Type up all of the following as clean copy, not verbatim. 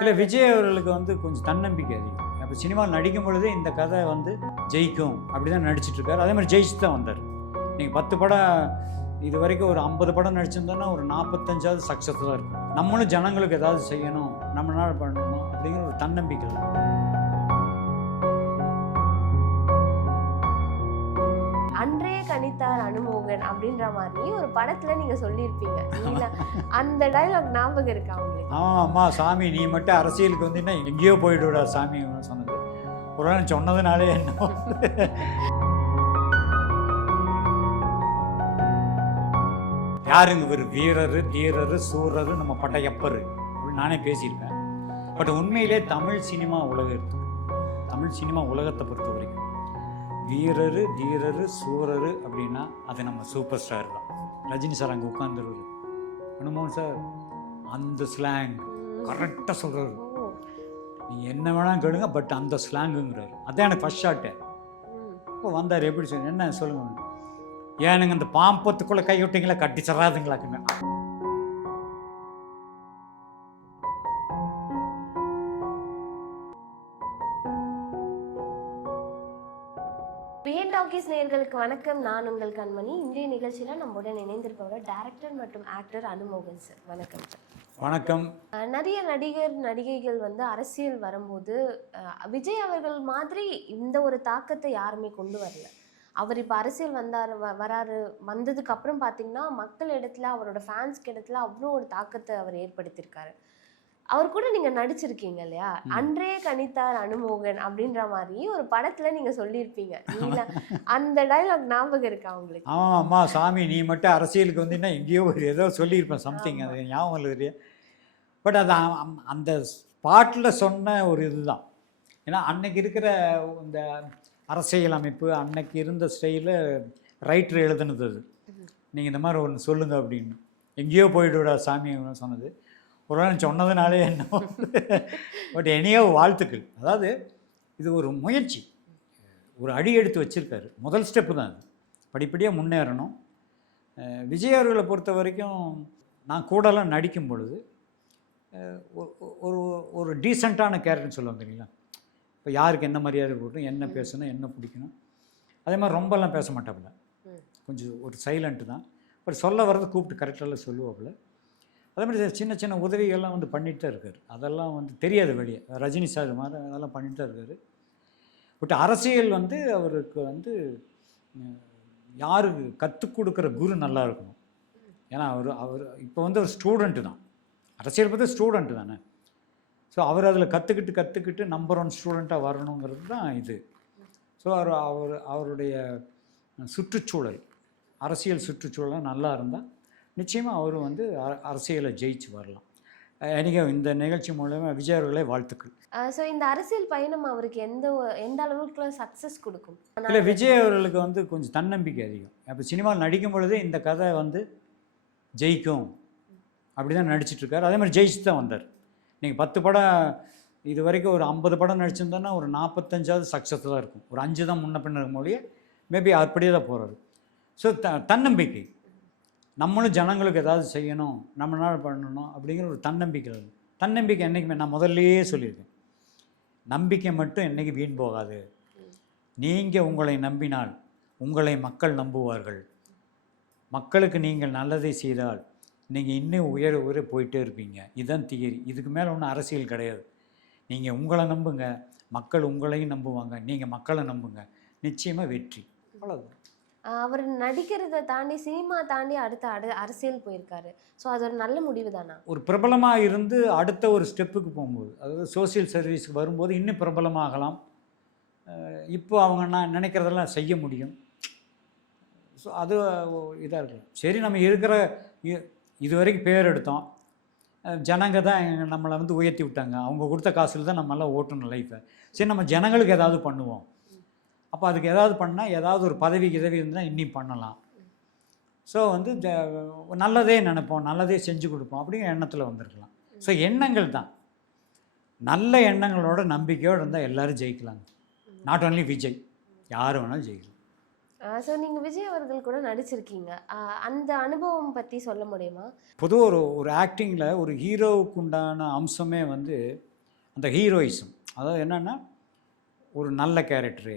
இல்லை, விஜய் அவர்களுக்கு வந்து கொஞ்சம் தன்னம்பிக்கை அதிகம். அப்போ சினிமாவில் நடிக்கும் பொழுதே இந்த கதை வந்து ஜெயிக்கும் அப்படி தான் நடிச்சிட்டு இருக்காரு. அதே மாதிரி ஜெயிச்சு தான் வந்தார். நீங்கள் 10 படம் இது வரைக்கும் ஒரு 50 படம் நடிச்சிருந்தோன்னா ஒரு 45ஆவது சக்ஸஸ் தான் இருக்கும். நம்மளும் ஜனங்களுக்கு ஏதாவது செய்யணும், நம்மளால் பண்ணணும் அப்படிங்கிற ஒரு தன்னம்பிக்கை தான். அன்றே கணித்தார் அனுமோகன் அப்படின்ற மாதிரி ஒரு படத்துல நீங்க சொல்லியிருப்பீங்க. அந்த டைலாக் ஞாபகம் இருக்கா உங்களுக்கு? ஆமா, சாமி நீ மட்டும் அரசியலுக்கு வந்தீங்கன்னா எங்கேயோ போயிடுடா சாமி சொன்னது ஒரு நாள் சொன்னதுனாலே என்ன யாருங்க ஒரு வீரரு தீரரு சூரரு நம்ம பட்டையப்பரு அப்படின்னு நானே பேசியிருப்பேன். பட் உண்மையிலே தமிழ் சினிமா உலகத்தை பொறுத்த வரைக்கும் வீரரு தீரரு சூரரு அப்படின்னா அது நம்ம சூப்பர் ஸ்டார் தான். ரஜினி சார் அங்கே உட்காந்துருவாரு, அனுமோகன் சார் அந்த ஸ்லாங் கரெக்டாக சொல்கிறாரு. நீங்கள் என்ன வேணாலும் கேளுங்க, பட் அந்த ஸ்லாங்குங்கிறாரு. அதான் எனக்கு ஃபஸ்ட் ஷாட்டு. இப்போ வந்தார், எப்படி சொன்ன என்ன சொல்லுங்க, ஏனுங்க இந்த பாம்பத்துக்குள்ளே கை விட்டீங்களா கட்டி சராதுங்களாக்குங்க. பிஎன் டாக்கீஸ் நேயர்களுக்கு வணக்கம். நான் உங்கள் கண்மணி. இன்றைய நிகழ்ச்சியில் நம்முடன் இணைந்திருப்பவர் டைரக்டர் மற்றும் ஆக்டர் அனுமோகன் சார். வணக்கம் சார். வணக்கம். நிறைய நடிகைகள் வந்து அரசியல் வரும்போது விஜய் அவர்கள் மாதிரி இந்த ஒரு தாக்கத்தை யாருமே கொண்டு வரல. அவர் இப்போ அரசியல் வந்ததுக்கு அப்புறம் பார்த்தீங்கன்னா மக்கள் இடத்துல, அவரோட ஃபேன்ஸ்க்கு இடத்துல அவ்வளோ ஒரு தாக்கத்தை அவர் ஏற்படுத்தியிருக்காரு. அவர் கூட நீங்க நடிச்சிருக்கீங்க இல்லையா? அன்றே கணித்தார் அனுமோகன் அப்படின்ற மாதிரி ஒரு படத்துல நீங்க சொல்லியிருப்பீங்க. அந்த டைலாக் ஞாபகம் இருக்கா உங்களுக்கு? ஆமா, சாமி நீ மட்டும் அரசியலுக்கு வந்தீங்கன்னா எங்கேயோ ஏதோ சொல்லியிருப்பேன் சம்திங், அது ஞாபகம் இல்லை. பட் அது அந்த ஸ்பாட்டில் சொன்ன ஒரு இதுதான். ஏன்னா அன்னைக்கு இருக்கிற இந்த அரசியல் அமைப்பு, அன்னைக்கு இருந்த ஸ்டைலில் ரைட்டர் எழுதுனது அது. நீங்கள் இந்த மாதிரி ஒன்று சொல்லுங்க அப்படின்னு, எங்கேயோ போயிடுவிடா சாமி சொன்னது ஒரு நாள் சொன்னதுனாலே என்ன. பட் எனியோ வாழ்த்துக்கள். அதாவது இது ஒரு முயற்சி, ஒரு அடி எடுத்து வச்சுருக்காரு. முதல் ஸ்டெப்பு தான் அது. படிப்படியாக முன்னேறணும். விஜய் அவர்களை பொறுத்த வரைக்கும் நான் கூடலாம் நடிக்கும் பொழுது ஒரு ஒரு டீசெண்டான கேரக்டர்னு சொல்லுவாங்க இல்லைங்களா. இப்போ யாருக்கு என்ன மரியாதை போட்டணும், என்ன பேசணும், என்ன பிடிக்கணும், அதே மாதிரி ரொம்பலாம் பேச மாட்டாப்புல. கொஞ்சம் ஒரு சைலண்ட்டு தான். பட் சொல்ல வர்றது கூப்பிட்டு கரெக்டாக சொல்லுவாப்புல. அதே மாதிரி சின்ன சின்ன உதவிகள்லாம் வந்து பண்ணிட்டு தான் இருக்கார். அதெல்லாம் வந்து தெரியாது வெளியே. ரஜினி சார் மாதிரி அதெல்லாம் பண்ணிட்டு தான் இருக்கார். பட் அரசியல் வந்து அவருக்கு வந்து யாருக்கு கற்றுக் கொடுக்குற குரு நல்லா இருக்கணும். ஏன்னா அவர் இப்போ வந்து ஒரு ஸ்டூடெண்ட்டு தான். அரசியல் பற்றி ஸ்டூடெண்ட்டு தானே. ஸோ அவர் அதில் கற்றுக்கிட்டு நம்பர் 1 ஸ்டூடெண்ட்டாக வரணுங்கிறது தான் இது. ஸோ அவருடைய சுற்றுச்சூழல், அரசியல் சுற்றுச்சூழல் நல்லா இருந்தால் நிச்சயமாக அவர் வந்து அரசியலை ஜெயிச்சு வரலாம். எனக்கு இந்த நிகழ்ச்சி மூலமாக விஜய் அவர்களே வாழ்த்துக்கள். ஸோ இந்த அரசியல் பயணம் அவருக்கு எந்த அளவுக்கு சக்ஸஸ் கொடுக்கும்? இல்லை, விஜய் அவர்களுக்கு வந்து கொஞ்சம் தன்னம்பிக்கை அதிகம். அப்போ சினிமாவில் நடிக்கும் பொழுதே இந்த கதை வந்து ஜெயிக்கும் அப்படி தான் நடிச்சிட்ருக்காரு. அதே மாதிரி ஜெயிச்சு தான் வந்தார். நீங்கள் 10 படம் இது வரைக்கும் ஒரு 50 படம் நடிச்சிருந்தோன்னா ஒரு 45ஆவது சக்ஸஸ் தான் இருக்கும். ஒரு 5 தான் முன்ன பின்ன இருக்கும் மொழியே மேபி அப்படியே தான் போகிறாரு. ஸோ தன்னம்பிக்கை, நம்மளும் ஜனங்களுக்கு ஏதாவது செய்யணும், நம்மளால் பண்ணணும் அப்படிங்கிற ஒரு தன்னம்பிக்கை என்றைக்குமே நான் முதல்லையே சொல்லியிருக்கேன். நம்பிக்கை மட்டும் என்றைக்கு வீண் போகாது. நீங்கள் உங்களை நம்பினால் உங்களை மக்கள் நம்புவார்கள். மக்களுக்கு நீங்கள் நல்லதை செய்தால் நீங்கள் இன்னும் உயர போயிட்டே இருப்பீங்க. இதுதான் தியரி. இதுக்கு மேலே ஒன்றும் அரசியல் கிடையாது. நீங்கள் உங்களை நம்புங்க, மக்கள் உங்களையும் நம்புவாங்க. நீங்கள் மக்களை நம்புங்க, நிச்சயமாக வெற்றி. அவ்வளோதான். அவர் நடிக்கிறத தாண்டி, சினிமா தாண்டி அடுத்த அரசியல் போயிருக்காரு. ஸோ அது ஒரு நல்ல முடிவு தானா? ஒரு பிரபலமாக இருந்து அடுத்த ஒரு ஸ்டெப்புக்கு போகும்போது, அதாவது சோசியல் சர்வீஸுக்கு வரும்போது இன்னும் பிரபலமாகலாம். இப்போ அவங்க நான் நினைக்கிறதெல்லாம் செய்ய முடியும். ஸோ அது இதாக இருக்கும். சரி, நம்ம இருக்கிற இது வரைக்கும் பேர் எடுத்தோம், ஜனங்க தான் நம்மளை வந்து உயர்த்தி விட்டாங்க. அவங்க கொடுத்த காசில் தான் நம்மளாம் ஓட்டணும் லைஃப்பை. சரி, நம்ம ஜனங்களுக்கு ஏதாவது பண்ணுவோம். அப்போ அதுக்கு ஏதாவது பண்ணால், ஏதாவது ஒரு பதவி இருந்தால் இன்னும் பண்ணலாம். ஸோ வந்து நல்லதே நினைப்போம், நல்லதே செஞ்சு கொடுப்போம் அப்படிங்கிற எண்ணத்தில் வந்திருக்கலாம். ஸோ எண்ணங்கள் தான். நல்ல எண்ணங்களோட நம்பிக்கையோடு இருந்தால் எல்லோரும் ஜெயிக்கலாங்க. நாட் ஓன்லி விஜய், யார் வேணாலும் ஜெயிக்கலாம். ஸோ நீங்கள் விஜய் அவர்கள் கூட நடிச்சிருக்கீங்க. அந்த அனுபவம் பற்றி சொல்ல முடியுமா? பொதுவாக ஒரு ஆக்டிங்கில் ஒரு ஹீரோவுக்கு உண்டான அம்சமே வந்து அந்த ஹீரோயிசம். அதாவது என்னென்னா ஒரு நல்ல கேரக்டரு,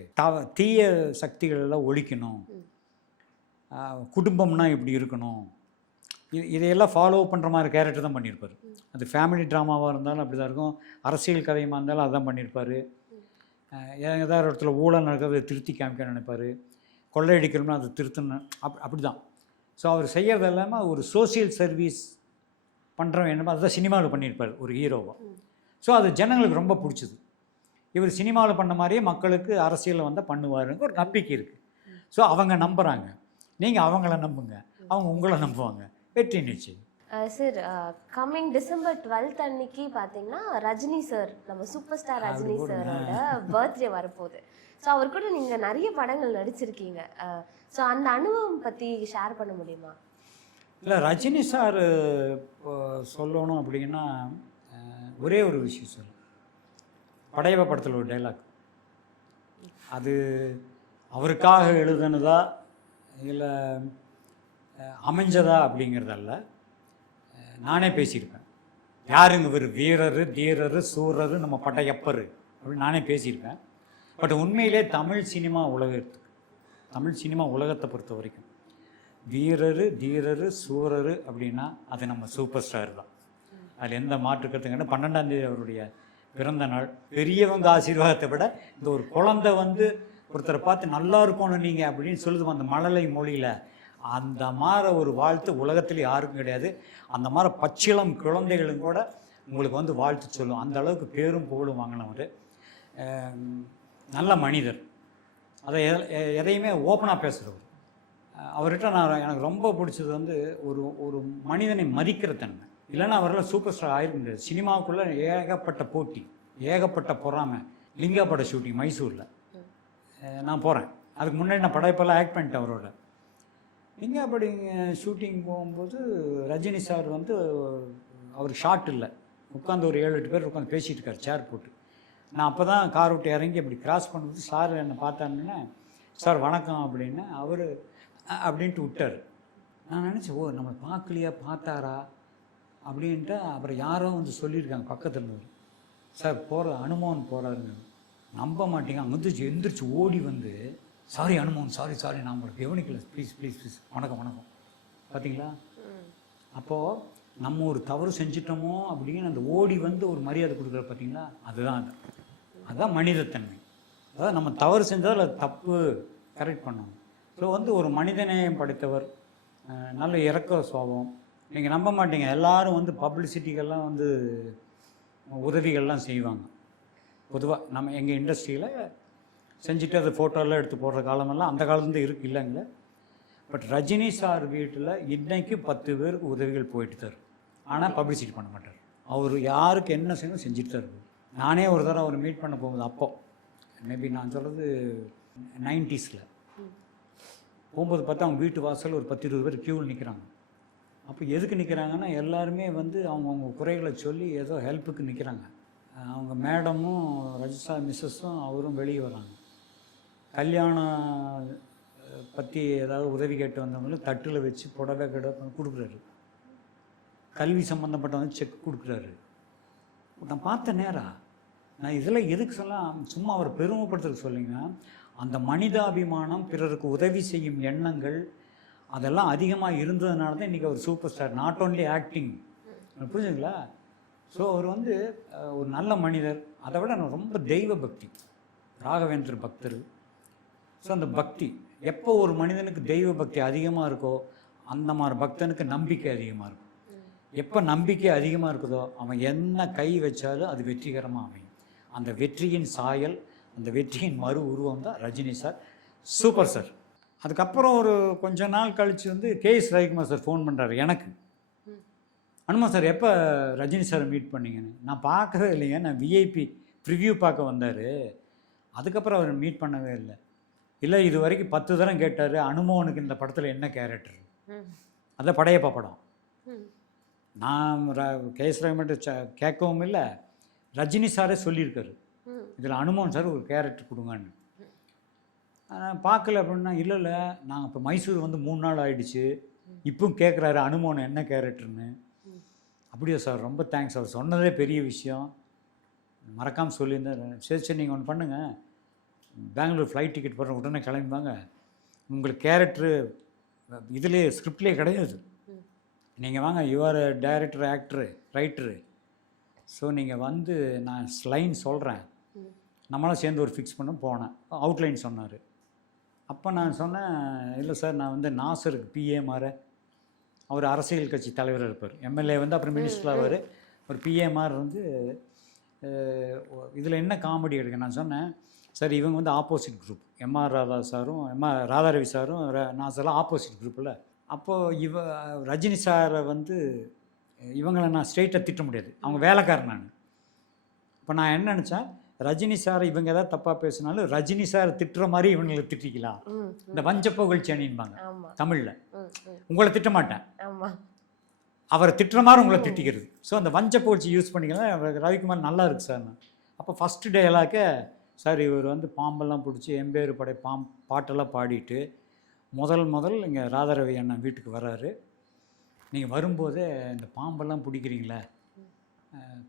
தீய சக்திகள் எல்லாம் ஒழிக்கணும், குடும்பம்னா இப்படி இருக்கணும், இதையெல்லாம் ஃபாலோ பண்ணுற மாதிரி கேரக்டர் தான் பண்ணியிருப்பார். அது ஃபேமிலி ட்ராமாவாக இருந்தாலும் அப்படி தான் இருக்கும், அரசியல் கதையமாக இருந்தாலும் அதுதான் பண்ணியிருப்பார். ஏதாவது ஒரு இடத்துல ஊழல் நடக்கிறத திருத்தி காமிக்க நினைப்பார், கொள்ளையடிக்கணும்னா அதை திருத்தணும், அப்படி தான். ஸோ அவர் செய்கிறது இல்லாமல் ஒரு சோசியல் சர்வீஸ் பண்ணுறவன் என்னமோ அதுதான் சினிமாவில் பண்ணியிருப்பார் ஒரு ஹீரோவை. ஸோ அது ஜனங்களுக்கு ரொம்ப பிடிச்சிது. இவர் சினிமாவில் பண்ண மாதிரியே மக்களுக்கு அரசியலில் வந்தால் பண்ணுவாருங்க ஒரு நம்பிக்கை இருக்குது. ஸோ அவங்க நம்புகிறாங்க, நீங்கள் அவங்கள நம்புங்க, அவங்க உங்களை நம்புவாங்க, வெற்றி நிச்சயம். சார், கம்மிங் December 12th அன்னைக்கு பார்த்தீங்கன்னா ரஜினி சார், நம்ம சூப்பர் ஸ்டார் ரஜினி சாரோட பர்த்டே வரப்போகுது. ஸோ அவர் கூட நீங்கள் நிறைய படங்கள் நடிச்சிருக்கீங்க. ஸோ அந்த அனுபவம் பற்றி ஷேர் பண்ண முடியுமா? இல்லை, ரஜினி சார் சொல்லணும் அப்படின்னா ஒரே ஒரு விஷயம் சொல்லு. படையப்ப படத்தில் ஒரு டைலாக், அது அவருக்காக எழுதுனதா இல்லை அமைஞ்சதா அப்படிங்கிறதல்ல, நானே பேசியிருப்பேன். யாருங்க இவர் வீரர் தீரர் சூரர் நம்ம படையப்பர் அப்படின்னு நானே பேசியிருப்பேன். பட் உண்மையிலே தமிழ் சினிமா உலகத்தை பொறுத்த வரைக்கும் வீரர் தீரர் சூரர் அப்படின்னா அது நம்ம சூப்பர் ஸ்டார் தான். அதில் எந்த மாற்றுக்கிறதுங்கன்னா 12ஆம் தேதி அவருடைய பிறந்த நாள். பெரியவங்க ஆசீர்வாதத்தை விட இந்த ஒரு குழந்தை வந்து ஒருத்தரை பார்த்து நல்லா இருக்கணும் நீங்கள் அப்படின்னு சொல்லுது அந்த மழலை மொழியில், அந்த மாதிரி ஒரு வாழ்த்து உலகத்தில் யாருக்கும் கிடையாது. அந்த மாதிரி பச்சிளம் குழந்தைகளும் கூட உங்களுக்கு வந்து வாழ்த்து சொல்லும். அந்த அளவுக்கு பேரும் புகழும் வாங்கினவர், நல்ல மனிதர். அதை எதையுமே ஓப்பனாக பேசுகிறவர். அவர்கிட்ட எனக்கு ரொம்ப பிடிச்சது வந்து ஒரு மனிதனை மதிக்கிற தன்மை. இல்லைன்னா அவரெல்லாம் சூப்பர் ஸ்டார் ஆயிருக்க முடியாது. சினிமாவுக்குள்ளே ஏகப்பட்ட போட்டி, ஏகப்பட்ட பொறாமை. லிங்கா பட ஷூட்டிங் மைசூரில் நான் போகிறேன். அதுக்கு முன்னாடி நான் படைப்பெல்லாம் ஆக்ட் பண்ணிட்டேன் அவரோட. லிங்கா படி ஷூட்டிங் போகும்போது ரஜினி சார் வந்து அவர் ஷார்ட் இல்லை, உட்காந்து ஒரு 7-8 பேர் உட்காந்து பேசிகிட்டு இருக்கார் சேர் போட்டு. நான் அப்போ தான் கார் விட்டு இறங்கி அப்படி கிராஸ் பண்ணும்போது சார் என்னை பார்த்தாருன்னா, சார் வணக்கம் அப்படின்னு அவர் அப்படின்ட்டு விட்டார். நான் நினச்சேன், ஓ நம்ம பார்க்கலையா, பார்த்தாரா அப்படின்ட்டு. அப்புறம் யாரோ வந்து சொல்லியிருக்காங்க பக்கத்தில் இருந்து, சார் அனுமோகன் போகிறாருங்க. நம்ப மாட்டேங்க, அங்கே வந்து எந்திரிச்சு ஓடி வந்து, சாரி அனுமோகன், சாரி நான் உங்களுக்கு கவனிக்கல, ப்ளீஸ் வணக்கம் பார்த்தீங்களா. அப்போது நம்ம ஒரு தவறு செஞ்சிட்டோமோ அப்படின்னு அந்த ஓடி வந்து ஒரு மரியாதை கொடுக்குற பார்த்தீங்களா, அதுதான் மனிதத்தன்மை. அதாவது நம்ம தவறு செஞ்சால் அது தப்பு, கரெக்ட் பண்ணணும். ஸோ வந்து ஒரு மனிதநேயம் படைத்தவர், நல்ல இறக்க சுபாவம். நீங்கள் நம்ப மாட்டீங்க, எல்லோரும் வந்து பப்ளிசிட்டிகள்லாம் வந்து உதவிகள்லாம் செய்வாங்க. பொதுவாக நம்ம எங்கள் இண்டஸ்ட்ரியில் செஞ்சுட்டு அது ஃபோட்டோலாம் எடுத்து போடுற காலமெல்லாம் அந்த காலத்துலேருந்து இல்லைங்களே. பட் ரஜினி சார் வீட்டில் இன்றைக்கு 10 பேருக்கு உதவிகள் போயிட்டு தான் இருக்கும். ஆனால் பப்ளிசிட்டி பண்ண மாட்டார். அவர் யாருக்கு என்ன செய்யணும் செஞ்சுட்டு தான் இருக்கும். நானே ஒரு தடவை அவர் மீட் பண்ண போகும்போது, அப்போது மேபி நான் சொல்கிறது 90s போகும்போது பார்த்தா அவங்க வீட்டு வாசல் ஒரு 10-20 பேர் க்யூவில் நிற்கிறாங்க. அப்போ எதுக்கு நிற்கிறாங்கன்னா, எல்லாருமே வந்து அவங்கவுங்க குறைகளை சொல்லி ஏதோ ஹெல்ப்புக்கு நிற்கிறாங்க. அவங்க மேடமும் ரஜிசா மிஸ்ஸஸும் அவரும் வெளியே வராங்க. கல்யாணம் பற்றி ஏதாவது உதவி கேட்டு வந்தவங்களுக்கு தட்டில் வச்சு புடவை கொடுக்குறாரு. கல்வி சம்மந்தப்பட்டவங்க செக் கொடுக்குறாரு. நான் பார்த்த நேரம் நான் இதில் எதுக்கு சும்மா அவர் பெருமைப்படுத்துறதுக்கு சொல்லிங்கன்னா, அந்த மனிதாபிமானம், பிறருக்கு உதவி செய்யும் எண்ணங்கள் அதெல்லாம் அதிகமாக இருந்ததுனால தான் இன்றைக்கி அவர் superstar. Not only acting, புரிஞ்சுங்களா. ஸோ அவர் வந்து ஒரு நல்ல மனிதர். அதை விட ரொம்ப தெய்வ பக்தி, ராகவேந்திர பக்தர். ஸோ அந்த பக்தி எப்போ ஒரு மனிதனுக்கு தெய்வ பக்தி அதிகமாக இருக்கோ அந்த மாதிரி பக்தனுக்கு நம்பிக்கை அதிகமாக இருக்கும். எப்போ நம்பிக்கை அதிகமாக இருக்குதோ அவன் என்ன கை வச்சாலும் அது வெற்றிகரமாக அமையும். அந்த வெற்றியின் சாயல், அந்த வெற்றியின் மறு உருவம் தான் ரஜினி சார், சூப்பர் சார். அதுக்கப்புறம் ஒரு கொஞ்ச நாள் கழித்து வந்து KS ரவிக்குமார் சார் ஃபோன் பண்ணுறாரு எனக்கு, அனுமன் சார் எப்போ ரஜினி சாரை மீட் பண்ணிங்கன்னு. நான் பார்க்கவே இல்லைங்க, நான் விஐபி ப்ரிவ்யூ பார்க்க வந்தார், அதுக்கப்புறம் அவர் மீட் பண்ணவே இல்லை. இல்லை, இது வரைக்கும் 10 தரம் கேட்டார், அனுமோனுக்கு இந்த படத்தில் என்ன கேரக்டர், அதான் படையப்பா படம். நான் KS ரவிக்குமார்ட்ட கேட்கவும் இல்லை, ரஜினி சாரே சொல்லியிருக்காரு இதில் அனுமோன் சார் ஒரு கேரக்டர் கொடுங்கன்னு. பார்க்கல அப்படின்னா, இல்லை நாங்கள் இப்போ மைசூர் வந்து 3 நாள் ஆயிடுச்சு, இப்பவும் கேட்குறாரு அனுமோன் என்ன கேரக்டர்னு. அப்படியா சார், ரொம்ப தேங்க்ஸ், அவர் சொன்னதே பெரிய விஷயம், மறக்காமல் சொல்லியிருந்தேன். சரி சரி நீங்கள் ஒன்று பண்ணுங்கள், பெங்களூர் ஃப்ளைட் டிக்கெட் போடுற உடனே கிளம்பிவாங்க, உங்களுக்கு கேரக்டரு இதிலே ஸ்கிரிப்ட்லேயே கிடையாது, நீங்கள் வாங்க, you're director actor writer, so நீங்கள் வந்து நான் லைன் சொல்கிறேன், நம்மளாம் சேர்ந்து ஒரு ஃபிக்ஸ் பண்ண போனேன். அவுட்லைன் சொன்னார். அப்போ நான் சொன்னேன், இல்லை சார் நான் வந்து நாசருக்கு பிஏ மாற, அவர் அரசியல் கட்சி தலைவராக இருப்பார், எம்எல்ஏ வந்து அப்புறம் மினிஸ்டர் ஆவார், ஒரு பிஏ மாதிரி இருந்து இதில் என்ன காமெடி எடுக்க. நான் சொன்னேன், சார் இவங்க வந்து ஆப்போசிட் குரூப், எம்ஆர் ராதா சாரும் ராதாரவி சாரும் நாசர்லாம் ஆப்போசிட் குரூப்பில். அப்போது ரஜினி சாரை வந்து இவங்களை நான் ஸ்ட்ரெயிட்டாக திட்ட முடியாது, அவங்க வேலைக்காரன் நான். இப்போ நான் என்ன நினச்சேன், ரஜினி சார் இவங்க ஏதாவது தப்பாக பேசினாலும் ரஜினி சார் திட்டுற மாதிரி இவங்களை திட்டிக்கலாம், இந்த வஞ்ச புகழ்ச்சி அணின்பாங்க தமிழில், உங்களை திட்ட மாட்டேன், அவரை திட்டுற மாதிரி உங்களை திட்டிக்கிறது, ஸோ அந்த வஞ்ச புகழ்ச்சி யூஸ் பண்ணிக்கலாம். ரவிக்குமார் நல்லா இருக்குது சார். நான் அப்போ ஃபஸ்ட்டு டேலாக்க, சார் இவர் வந்து பாம்பெல்லாம் பிடிச்சி எம்பேரு படை பாட்டெல்லாம் பாடிட்டு முதல் இங்கே ராதாரவி அண்ணன் வீட்டுக்கு வர்றாரு, நீங்கள் வரும்போதே இந்த பாம்பெல்லாம் பிடிக்கிறீங்களே,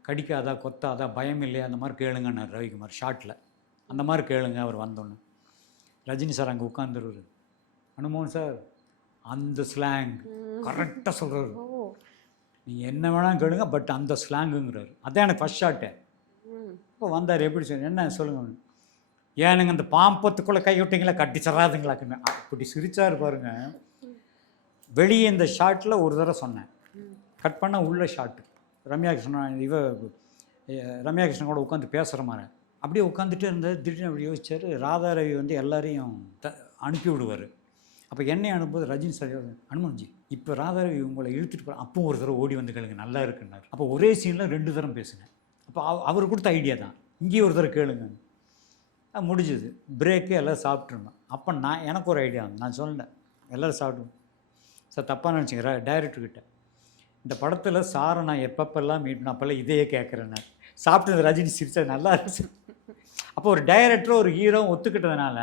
கடிக்காதா கொத்தாதா பயம் இல்லையா, அந்த மாதிரி கேளுங்கன்னார் ரவிக்குமார் ஷார்ட்டில், அந்த மாதிரி கேளுங்க. அவர் வந்தோன்னு ரஜினி சார் அங்கே உட்காந்துருவார், அனுமோன் சார் அந்த ஸ்லாங் கரெக்டாக சொல்கிறாரு, நீங்கள் என்ன வேணாலும் கேளுங்க பட் அந்த ஸ்லாங்குங்கிறாரு. அதான் எனக்கு ஃபஸ்ட் ஷார்ட்டு. இப்போ வந்தார், எப்படி சொன்ன என்ன சொல்லுங்க, ஏனுங்க இந்த பாம்பத்துக்குள்ளே கை விட்டிங்களா கட்டி சராதுங்களாக்குன்னு அப்படி சிரிச்சார் பாருங்க. வெளியே இந்த ஷார்ட்டில் ஒரு தடவை சொன்னேன், கட் பண்ணால் உள்ள ஷார்ட்டு ரம்யா கிருஷ்ணன் ரம்யா கிருஷ்ணன் கூட உட்காந்து பேசுகிற மாதிரி அப்படியே உட்காந்துட்டு இருந்தது. திடீர்னு அப்படி யோசிச்சார், ராதாரவி வந்து எல்லாரையும் அனுப்பி விடுவார். அப்போ என்னை அனுப்பும்போது ரஜினி சார், அனுமன்ஜி இப்போ ராதாரவி உங்களை இழுத்துட்டு போகிறேன், அப்போ ஒரு தடவை ஓடி வந்து கேளுங்க நல்லா இருக்குன்னாரு. அப்போ ஒரே சீனில் 2 தரம் பேசுங்க. அப்போ அவர் கொடுத்த ஐடியா தான், இங்கேயே ஒரு தடவை கேளுங்க. முடிஞ்சுது, பிரேக்கு எல்லோரும் சாப்பிட்ருந்தோம். அப்போ எனக்கு ஒரு ஐடியா வந்து நான் சொன்னேன், எல்லோரும் சாப்பிடுவோம் சார், தப்பாக நினச்சிங்க டைரக்டர்கிட்ட, இந்த படத்தில் சாரை நான் எப்பப்பெல்லாம் மீட் பண்ண அப்போல்லாம் இதையே கேட்குறேன். நான் சாப்பிட்டு ரஜினி சிரிச்சா நல்லா இருக்கு. அப்போ ஒரு டைரக்டரும் ஒரு ஹீரோவும் ஒத்துக்கிட்டதுனால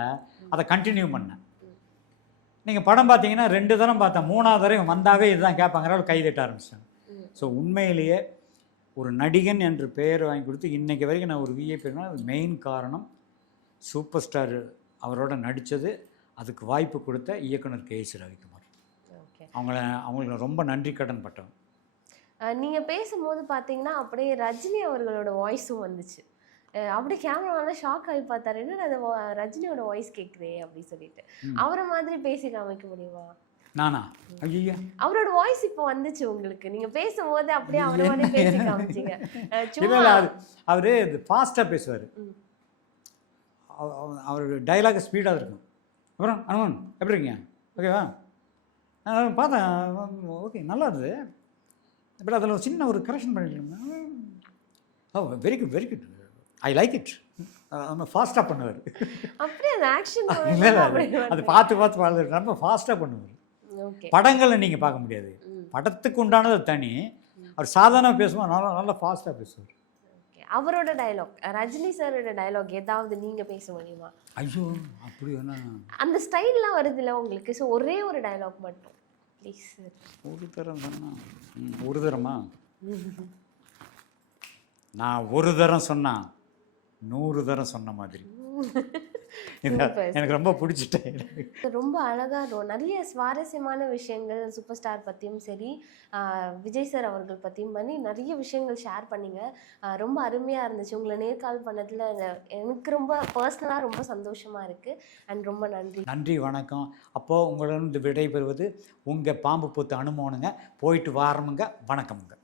அதை கண்டினியூ பண்ணேன். நீங்கள் படம் பார்த்தீங்கன்னா 2 தரம் பார்த்தேன், 3ஆவது தரம் வந்தாவே இதுதான் கேட்பாங்கிறாலும் கை தட்ட ஆரம்பிச்சேன். ஸோ உண்மையிலேயே ஒரு நடிகன் என்று பெயர் வாங்கி கொடுத்து இன்றைக்கி வரைக்கும் நான் ஒரு விஐபினா அது மெயின் காரணம் சூப்பர் ஸ்டார் அவரோட நடித்தது, அதுக்கு வாய்ப்பு கொடுத்த இயக்குனர் கே.எஸ். ரவிக்குமார். அவங்களுக்கு ரொம்ப நன்றி கடன் பட்டவன். நீங்கள் பேசும்போது பார்த்தீங்கன்னா அப்படியே ரஜினி அவர்களோட வாய்ஸும் வந்துச்சு. அப்படியே கேமராவெல்லாம் ஷாக் ஆகி பார்த்தாரு, என்ன அது ரஜினியோட வாய்ஸ் கேட்குதே அப்படின்னு சொல்லிட்டு. அவரை மாதிரி பேசி காமிக்க முடியுமா? நானா? ஐயா, அவரோட வாய்ஸ் இப்போ வந்துச்சு உங்களுக்கு, நீங்கள் பேசும்போது அப்படியே அவரை மாதிரி பேசி காமிச்சிங்க. அவரு ஃபாஸ்ட்டாக பேசுவார், அவர் டைலாக் ஸ்பீடாக இருக்கும். அப்புறம் அனுமன் எப்படி இருக்கீங்க, ஓகேவா, நான் பார்த்தேன், ஓகே நல்லா இருந்தது, பட் அதில் ஒரு சின்ன ஒரு கரெக்ஷன் பண்ணிக்கலாம். Oh very good very good, I like it. ஃபாஸ்ட்டாக பண்ணுவார். அப்படியே அந்த ஆக்ஷன் அது பார்த்து வாழ்ந்து ரொம்ப ஃபாஸ்ட்டாக பண்ணுவார். படங்களில் நீங்கள் பார்க்க முடியாது, படத்துக்கு உண்டானது தனி. அவர் சாதாரணமாக பேசுவார், நல்லா ஃபாஸ்ட்டாக பேசுவார். அவரோட டயலாக், ரஜினி சாரோட டயலாக் ஏதாவது நீங்க பேச முடியுமா? ஐயோ அப்படி வேணா, அந்த ஸ்டைல்லாம் வருது இல்லை உங்களுக்கு, ஸோ ஒரே ஒரு டயலாக் மட்டும் ப்ளீஸ். ஒரு தரம் சொன்னா, ஒரு தரமா, நான் ஒரு தரம் சொன்னா 100 தரம் சொன்ன மாதிரி. எனக்கு ரொம்ப பிடிச்சிட்டேன். ரொம்ப அழகாக நிறைய சுவாரஸ்யமான விஷயங்கள் சூப்பர் ஸ்டார் பற்றியும் சரி, விஜய் சார் அவர்கள் பற்றியும் பண்ணி நிறைய விஷயங்கள் ஷேர் பண்ணிங்க. ரொம்ப அருமையாக இருந்துச்சு. உங்களை நேர்கால் பண்ணதில் எனக்கு ரொம்ப பர்சனலாக ரொம்ப சந்தோஷமாக இருக்குது. அண்ட் ரொம்ப நன்றி. நன்றி, வணக்கம். அப்போது உங்களிடம் விடைபெறுவது உங்கள் பாம்பு பூத்து அனுமோனுங்க. போயிட்டு வாரமுங்க, வணக்கமுங்க.